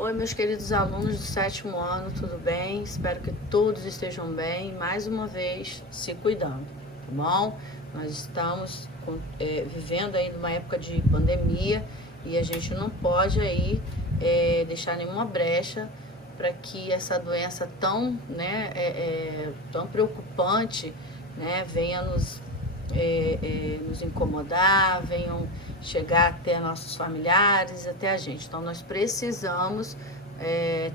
Oi, meus queridos alunos do 7º ano, tudo bem? Espero que todos estejam bem. Mais uma vez, se cuidando, tá bom? Nós estamos vivendo aí numa época de pandemia e a gente não pode aí deixar nenhuma brecha para que essa doença tão preocupante, né, venha nos incomodar, venham chegar até nossos familiares, até a gente. Então, nós precisamos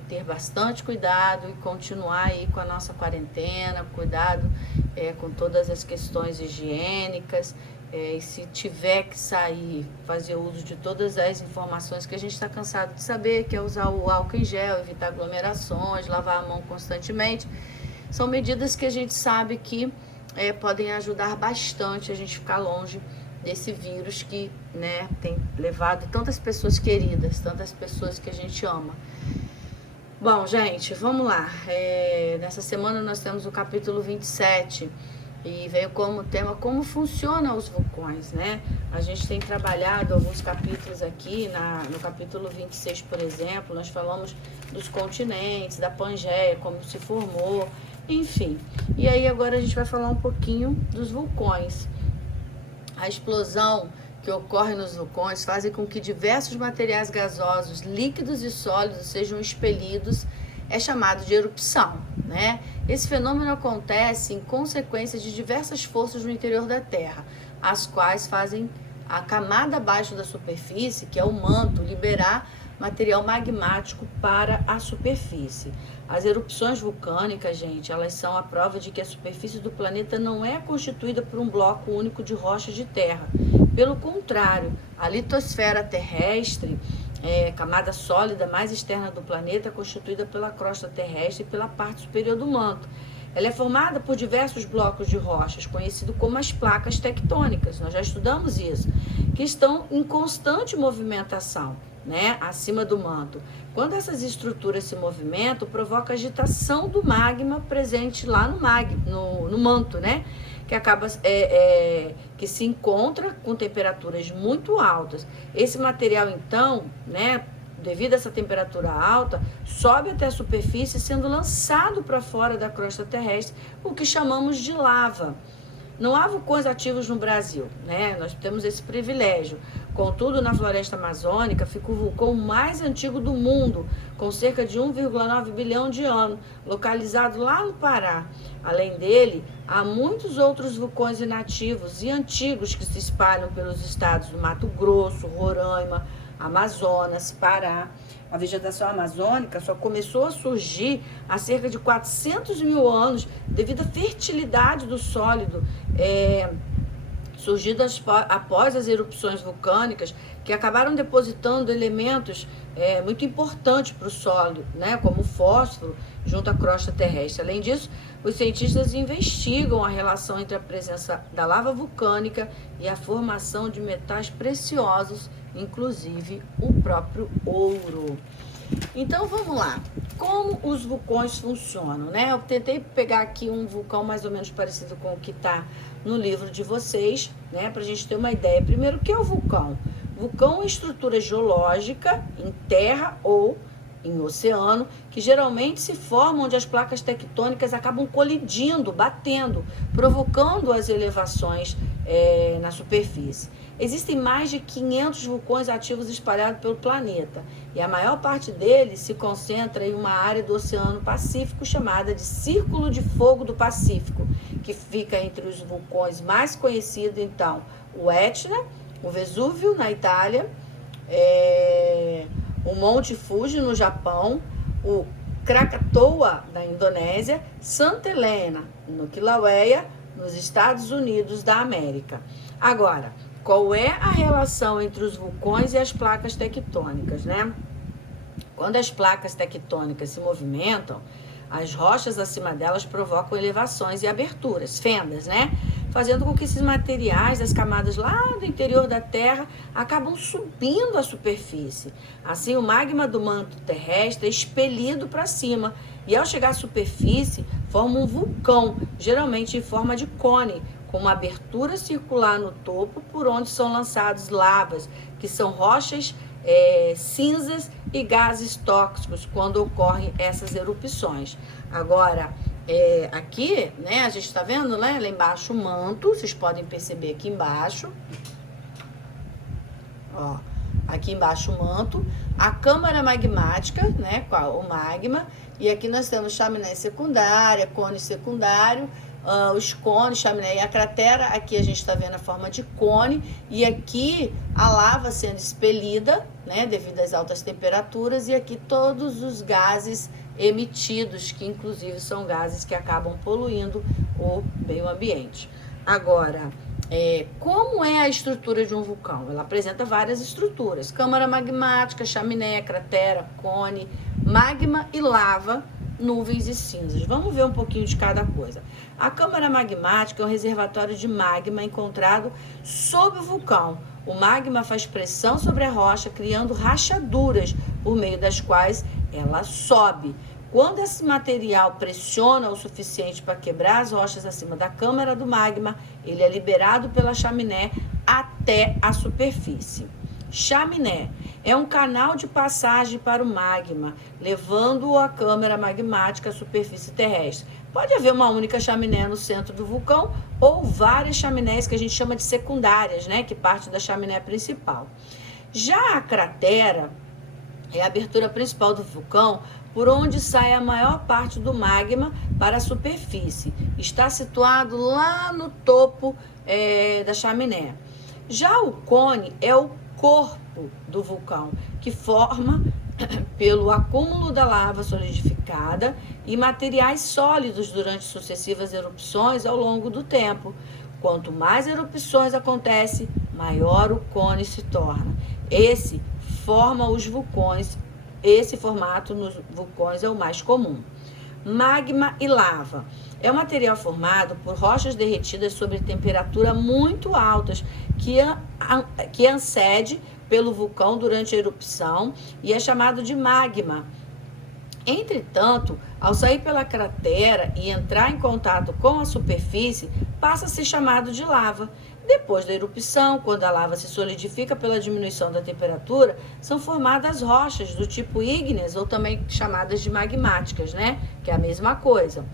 ter bastante cuidado e continuar aí com a nossa quarentena, cuidado com todas as questões higiênicas, e se tiver que sair, fazer uso de todas as informações que a gente está cansado de saber, que é usar o álcool em gel, evitar aglomerações, lavar a mão constantemente. São medidas que a gente sabe que podem ajudar bastante a gente ficar longe desse vírus que, né, tem levado tantas pessoas queridas, tantas pessoas que a gente ama. Bom, gente, vamos lá. Nessa semana nós temos o capítulo 27 e veio como tema como funcionam os vulcões, né? A gente tem trabalhado alguns capítulos aqui, no capítulo 26, por exemplo, nós falamos dos continentes, da Pangeia, como se formou, enfim. E aí agora a gente vai falar um pouquinho dos vulcões. A explosão que ocorre nos vulcões faz com que diversos materiais gasosos, líquidos e sólidos sejam expelidos, é chamado de erupção, né? Esse fenômeno acontece em consequência de diversas forças no interior da Terra, as quais fazem a camada abaixo da superfície, que é o manto, liberar material magmático para a superfície. As erupções vulcânicas, gente, elas são a prova de que a superfície do planeta não é constituída por um bloco único de rochas de terra. Pelo contrário, a litosfera terrestre, camada sólida mais externa do planeta, constituída pela crosta terrestre e pela parte superior do manto. Ela é formada por diversos blocos de rochas, conhecidos como as placas tectônicas, nós já estudamos isso, que estão em constante movimentação, né, acima do manto. Quando essas estruturas se movimentam, provoca agitação do magma presente lá no manto, né, que acaba que se encontra com temperaturas muito altas. Esse material, então, né, devido a essa temperatura alta, sobe até a superfície, sendo lançado para fora da crosta terrestre, o que chamamos de lava. Não há vulcões ativos no Brasil, né? Nós temos esse privilégio. Contudo, na floresta amazônica fica o vulcão mais antigo do mundo, com cerca de 1,9 bilhão de anos, localizado lá no Pará. Além dele, há muitos outros vulcões inativos e antigos que se espalham pelos estados do Mato Grosso, Roraima, Amazonas, Pará. A vegetação amazônica só começou a surgir há cerca de 400 mil anos devido à fertilidade do sólido surgido após as erupções vulcânicas, que acabaram depositando elementos muito importantes para o solo, né, como o fósforo, junto à crosta terrestre. Além disso, os cientistas investigam a relação entre a presença da lava vulcânica e a formação de metais preciosos, inclusive o próprio ouro. Então vamos lá, como os vulcões funcionam, né? Eu tentei pegar aqui um vulcão mais ou menos parecido com o que está no livro de vocês, né? Para a gente ter uma ideia. Primeiro, o que é o vulcão? Vulcão é uma estrutura geológica em terra ou em oceano, que geralmente se forma onde as placas tectônicas acabam colidindo, batendo, provocando as elevações na superfície. Existem mais de 500 vulcões ativos espalhados pelo planeta, e a maior parte deles se concentra em uma área do Oceano Pacífico chamada de Círculo de Fogo do Pacífico, que fica entre os vulcões mais conhecidos, então, o Etna, o Vesúvio, na Itália, o Monte Fuji, no Japão, o Krakatoa, na Indonésia, Santa Helena, no Kilauea, nos Estados Unidos da América. Agora, qual é a relação entre os vulcões e as placas tectônicas, né? Quando as placas tectônicas se movimentam, as rochas acima delas provocam elevações e aberturas, fendas, né? Fazendo com que esses materiais das camadas lá do interior da Terra acabam subindo à superfície. Assim, o magma do manto terrestre é expelido para cima e, ao chegar à superfície, forma um vulcão, geralmente em forma de cone, com uma abertura circular no topo por onde são lançados lavas, que são rochas cinzas e gases tóxicos quando ocorrem essas erupções. Agora, aqui, né, a gente está vendo, né, lá embaixo o manto, vocês podem perceber aqui embaixo, ó, aqui embaixo o manto, a câmara magmática, né, o magma, e aqui nós temos chaminé secundária, cone secundário, os cones, chaminé e a cratera. Aqui a gente está vendo a forma de cone, e aqui a lava sendo expelida, né, devido às altas temperaturas, e aqui todos os gases emitidos, que inclusive são gases que acabam poluindo o meio ambiente. Agora, como é a estrutura de um vulcão? Ela apresenta várias estruturas: câmara magmática, chaminé, cratera, cone, magma e lava, nuvens e cinzas. Vamos ver um pouquinho de cada coisa. A câmara magmática é um reservatório de magma encontrado sob o vulcão. O magma faz pressão sobre a rocha, criando rachaduras por meio das quais ela sobe. Quando esse material pressiona o suficiente para quebrar as rochas acima da câmara do magma, ele é liberado pela chaminé até a superfície. Chaminé é um canal de passagem para o magma, levando-o à câmara magmática à superfície terrestre. Pode haver uma única chaminé no centro do vulcão ou várias chaminés que a gente chama de secundárias, né, que parte da chaminé principal. Já a cratera é a abertura principal do vulcão, por onde sai a maior parte do magma para a superfície. Está situado lá no topo da chaminé. Já o cone é o corpo do vulcão, que forma pelo acúmulo da lava solidificada e materiais sólidos durante sucessivas erupções ao longo do tempo. Quanto mais erupções acontecem, maior o cone se torna. Esse forma os vulcões. Esse formato nos vulcões é o mais comum. Magma e lava. É um material formado por rochas derretidas sob temperatura muito altas, que ancede pelo vulcão durante a erupção e é chamado de magma. Entretanto, ao sair pela cratera e entrar em contato com a superfície, passa a ser chamado de lava. Depois da erupção, quando a lava se solidifica pela diminuição da temperatura, são formadas rochas do tipo ígneas, ou também chamadas de magmáticas, né? Que é a mesma coisa.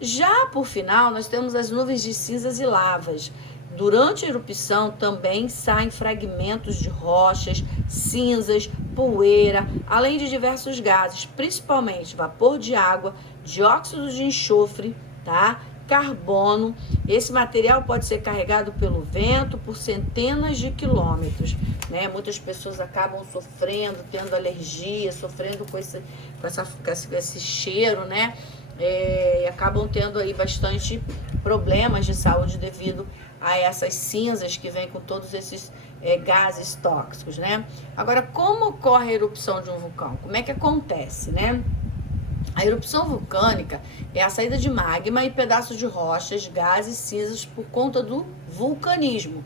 Já por final, nós temos as nuvens de cinzas e lavas. Durante a erupção também saem fragmentos de rochas, cinzas, poeira, além de diversos gases, principalmente vapor de água, dióxido de enxofre, tá? Carbono. Esse material pode ser carregado pelo vento por centenas de quilômetros, né? Muitas pessoas acabam sofrendo, tendo alergia, sofrendo com esse cheiro, né? E acabam tendo aí bastante problemas de saúde devido a essas cinzas que vêm com todos esses gases tóxicos, né? Agora, como ocorre a erupção de um vulcão? Como é que acontece, né? A erupção vulcânica é a saída de magma e pedaços de rochas, gases, cinzas por conta do vulcanismo.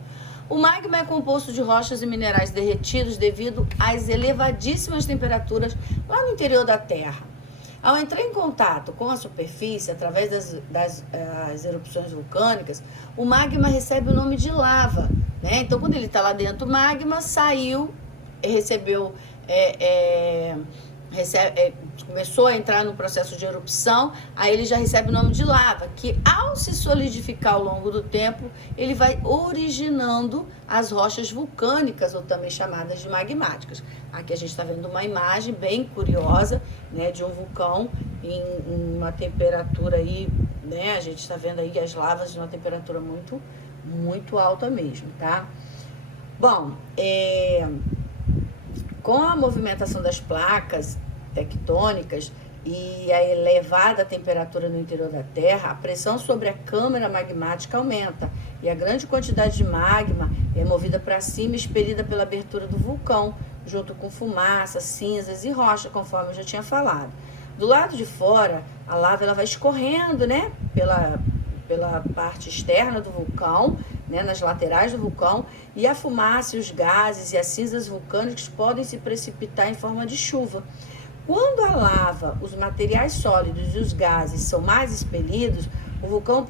O magma é composto de rochas e minerais derretidos devido às elevadíssimas temperaturas lá no interior da Terra. Ao entrar em contato com a superfície, através das erupções vulcânicas, o magma recebe o nome de lava, né? Então, quando ele está lá dentro, o magma saiu, recebeu... começou a entrar no processo de erupção, aí ele já recebe o nome de lava, que ao se solidificar ao longo do tempo, ele vai originando as rochas vulcânicas, ou também chamadas de magmáticas. Aqui a gente está vendo uma imagem bem curiosa, né, de um vulcão em uma temperatura aí, né, a gente está vendo aí as lavas de uma temperatura muito, muito alta mesmo, tá? Bom, com a movimentação das placas tectônicas e a elevada temperatura no interior da Terra, a pressão sobre a câmara magmática aumenta e a grande quantidade de magma é movida para cima e expelida pela abertura do vulcão, junto com fumaça, cinzas e rocha, conforme eu já tinha falado. Do lado de fora, a lava ela vai escorrendo, né, pela parte externa do vulcão, né, nas laterais do vulcão, e a fumaça, os gases e as cinzas vulcânicas podem se precipitar em forma de chuva. Quando a lava, os materiais sólidos e os gases são mais expelidos, o vulcão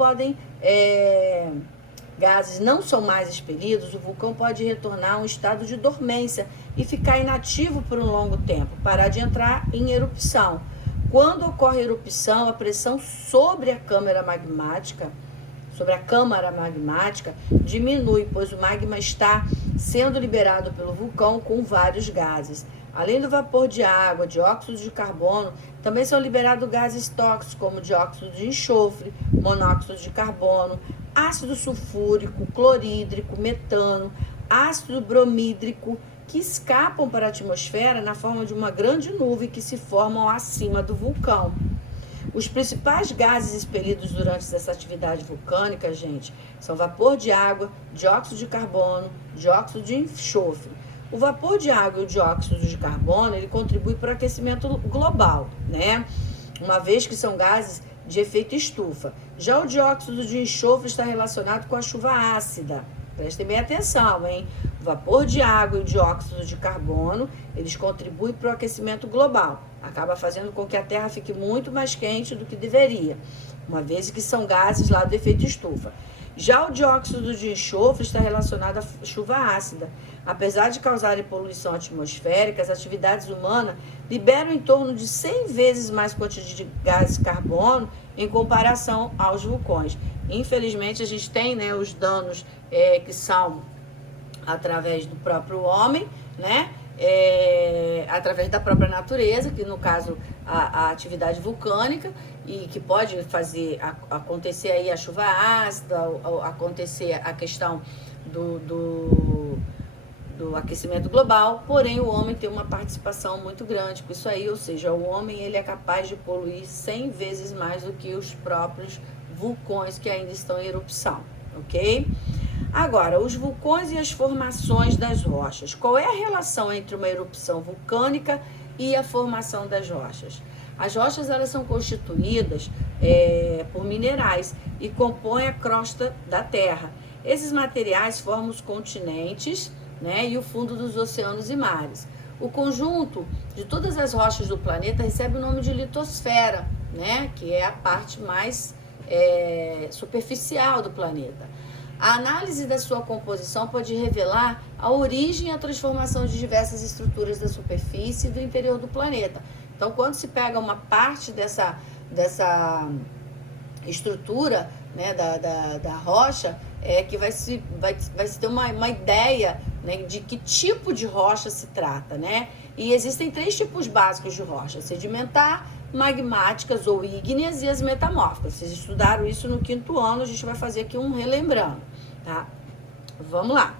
gases não são mais expelidos, o vulcão pode retornar a um estado de dormência e ficar inativo por um longo tempo, parar de entrar em erupção. Quando ocorre erupção, a pressão sobre a câmara magmática diminui, pois o magma está sendo liberado pelo vulcão com vários gases. Além do vapor de água, dióxido de carbono, também são liberados gases tóxicos como dióxido de enxofre, monóxido de carbono, ácido sulfúrico, clorídrico, metano, ácido bromídrico, que escapam para a atmosfera na forma de uma grande nuvem que se formam acima do vulcão. Os principais gases expelidos durante essa atividade vulcânica, gente, são vapor de água, dióxido de carbono, dióxido de enxofre. O vapor de água e o dióxido de carbono, ele contribui para o aquecimento global, né? Uma vez que são gases de efeito estufa. Já o dióxido de enxofre está relacionado com a chuva ácida. Prestem bem atenção, hein? O vapor de água e o dióxido de carbono, eles contribuem para o aquecimento global. Acaba fazendo com que a Terra fique muito mais quente do que deveria, uma vez que são gases lá do efeito estufa. Já o dióxido de enxofre está relacionado à chuva ácida. Apesar de causarem poluição atmosférica, as atividades humanas liberam em torno de 100 vezes mais quantidade de gases de carbono em comparação aos vulcões. Infelizmente, a gente tem, né, os danos que são através do próprio homem, né? Através da própria natureza, que no caso a atividade vulcânica, e que pode fazer acontecer aí a chuva ácida, acontecer a questão do aquecimento global, porém o homem tem uma participação muito grande com isso aí, ou seja, o homem ele é capaz de poluir 100 vezes mais do que os próprios vulcões que ainda estão em erupção, ok? Agora, os vulcões e as formações das rochas. Qual é a relação entre uma erupção vulcânica e a formação das rochas? As rochas, elas são constituídas por minerais e compõem a crosta da Terra. Esses materiais formam os continentes, né, e o fundo dos oceanos e mares. O conjunto de todas as rochas do planeta recebe o nome de litosfera, né, que é a parte mais superficial do planeta. A análise da sua composição pode revelar a origem e a transformação de diversas estruturas da superfície e do interior do planeta. Então, quando se pega uma parte dessa estrutura, né, da rocha, que vai se ter uma ideia, né, de que tipo de rocha se trata, né? E existem 3 tipos básicos de rocha: sedimentar, magmáticas ou ígneas e as metamórficas. Vocês estudaram isso no 5º ano, a gente vai fazer aqui um relembrando, tá? Vamos lá.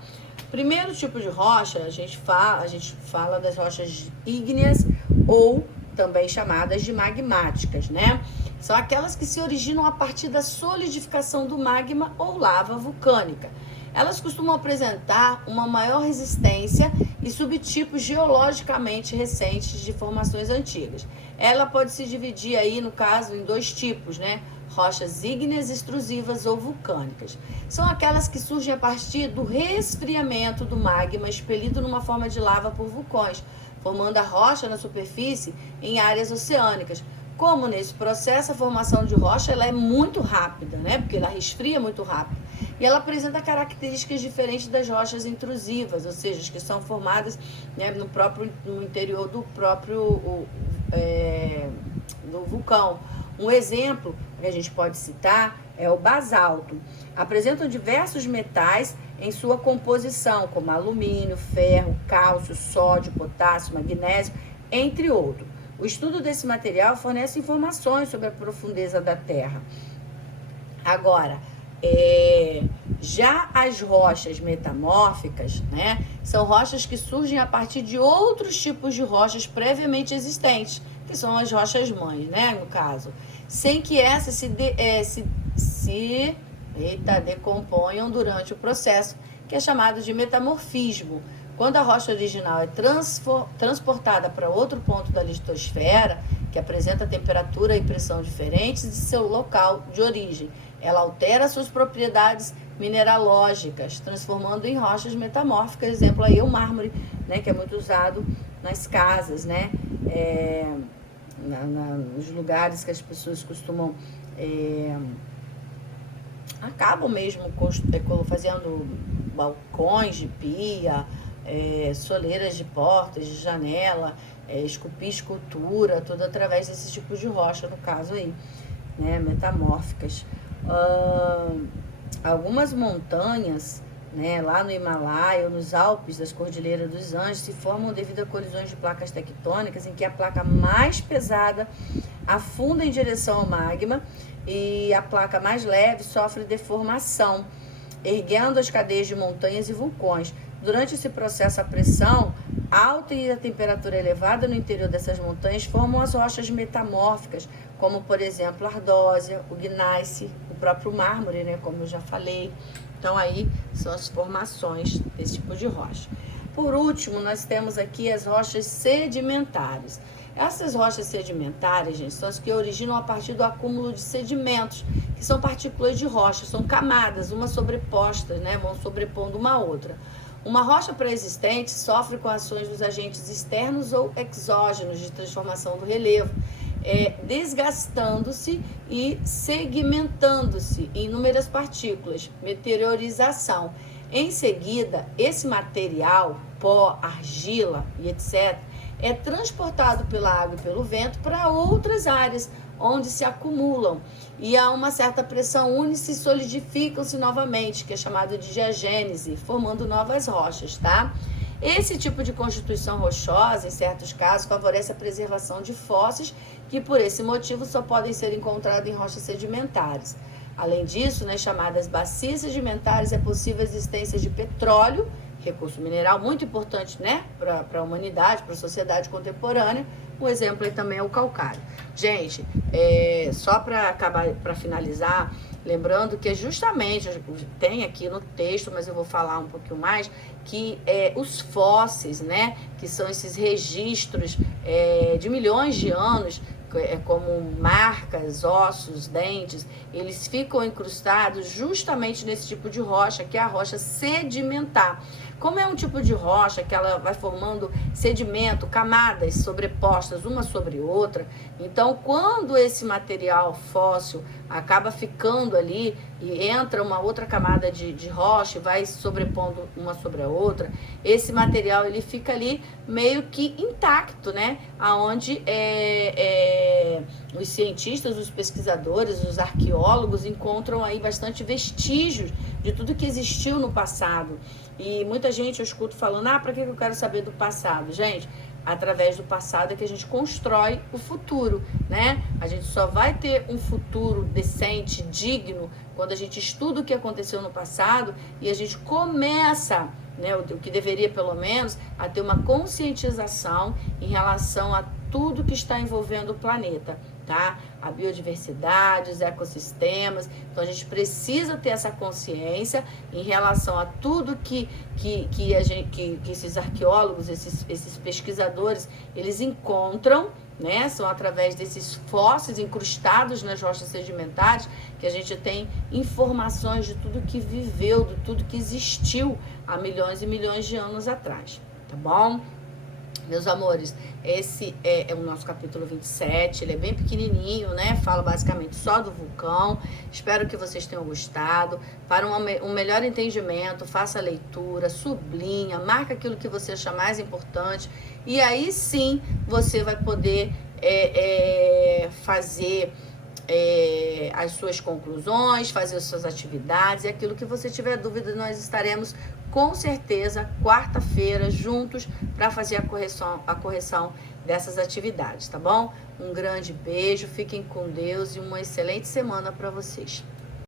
Primeiro tipo de rocha, a gente fala das rochas ígneas ou também chamadas de magmáticas, né? São aquelas que se originam a partir da solidificação do magma ou lava vulcânica. Elas costumam apresentar uma maior resistência e subtipos geologicamente recentes de formações antigas. Ela pode se dividir aí, no caso, em 2 tipos, né? Rochas ígneas, extrusivas ou vulcânicas. São aquelas que surgem a partir do resfriamento do magma expelido numa forma de lava por vulcões, formando a rocha na superfície em áreas oceânicas. Como nesse processo a formação de rocha ela é muito rápida, né? Porque ela resfria muito rápido. E ela apresenta características diferentes das rochas intrusivas, ou seja, as que são formadas, né, no interior do próprio do vulcão. Um exemplo que a gente pode citar é o basalto. Apresentam diversos metais em sua composição, como alumínio, ferro, cálcio, sódio, potássio, magnésio, entre outros. O estudo desse material fornece informações sobre a profundeza da Terra. Agora, já as rochas metamórficas, né, são rochas que surgem a partir de outros tipos de rochas previamente existentes, que são as rochas mães, né, no caso, sem que essas se decomponham durante o processo, que é chamado de metamorfismo. Quando a rocha original é transportada para outro ponto da litosfera, que apresenta temperatura e pressão diferentes de seu local de origem, ela altera suas propriedades mineralógicas, transformando em rochas metamórficas. Exemplo aí o mármore, né, que é muito usado nas casas, né, nos lugares que as pessoas costumam acabam mesmo fazendo balcões de pia, soleiras de portas, de janela, esculpir escultura, tudo através desses tipos de rocha, no caso aí, né, metamórficas. Algumas montanhas, né, lá no Himalaia ou nos Alpes das Cordilheiras dos Andes se formam devido a colisões de placas tectônicas em que a placa mais pesada afunda em direção ao magma e a placa mais leve sofre deformação, erguendo as cadeias de montanhas e vulcões. Durante esse processo, a pressão alta e a temperatura elevada no interior dessas montanhas formam as rochas metamórficas, como, por exemplo, a ardósia, o gneiss, o próprio mármore, né, como eu já falei. Então, aí são as formações desse tipo de rocha. Por último, nós temos aqui as rochas sedimentares. Essas rochas sedimentares, gente, são as que originam a partir do acúmulo de sedimentos, que são partículas de rocha, são camadas, uma sobrepostas, né, vão sobrepondo uma a outra. Uma rocha pré-existente sofre com ações dos agentes externos ou exógenos de transformação do relevo, desgastando-se e segmentando-se em inúmeras partículas, meteorização. Em seguida, esse material, pó, argila e etc., é transportado pela água e pelo vento para outras áreas, onde se acumulam e a uma certa pressão une-se e solidificam-se novamente, que é chamado de diagênese, formando novas rochas, tá? Esse tipo de constituição rochosa, em certos casos, favorece a preservação de fósseis que, por esse motivo, só podem ser encontrados em rochas sedimentares. Além disso, nas chamadas bacias sedimentares, é possível a existência de petróleo, recurso mineral muito importante, né, para a humanidade, para a sociedade contemporânea. Um exemplo aí também é o calcário. Gente, só para finalizar, lembrando que justamente, tem aqui no texto, mas eu vou falar um pouquinho mais, que os fósseis, né, que são esses registros de milhões de anos, como marcas, ossos, dentes, eles ficam incrustados justamente nesse tipo de rocha, que é a rocha sedimentar. Como é um tipo de rocha que ela vai formando sedimento, camadas sobrepostas uma sobre outra, então quando esse material fóssil acaba ficando ali e entra uma outra camada de rocha e vai sobrepondo uma sobre a outra, esse material ele fica ali meio que intacto, né? Aonde os cientistas, os pesquisadores, os arqueólogos encontram aí bastante vestígios de tudo que existiu no passado. E muita gente eu escuto falando, para que eu quero saber do passado? Gente, através do passado é que a gente constrói o futuro, né? A gente só vai ter um futuro decente, digno, quando a gente estuda o que aconteceu no passado e a gente começa, né, o que deveria pelo menos, a ter uma conscientização em relação a tudo que está envolvendo o planeta, tá? A biodiversidade, os ecossistemas. Então a gente precisa ter essa consciência em relação a tudo que esses arqueólogos, esses pesquisadores, eles encontram, né? São através desses fósseis incrustados nas rochas sedimentares que a gente tem informações de tudo que viveu, de tudo que existiu há milhões e milhões de anos atrás, tá bom? Meus amores, esse é o nosso capítulo 27, ele é bem pequenininho, né? Fala basicamente só do vulcão. Espero que vocês tenham gostado. Para um melhor entendimento, faça a leitura, sublinha, marca aquilo que você achar mais importante. E aí sim, você vai poder fazer as suas conclusões, fazer as suas atividades. E aquilo que você tiver dúvida, nós estaremos com certeza quarta-feira juntos para fazer a correção dessas atividades, tá bom? Um grande beijo, fiquem com Deus e uma excelente semana para vocês.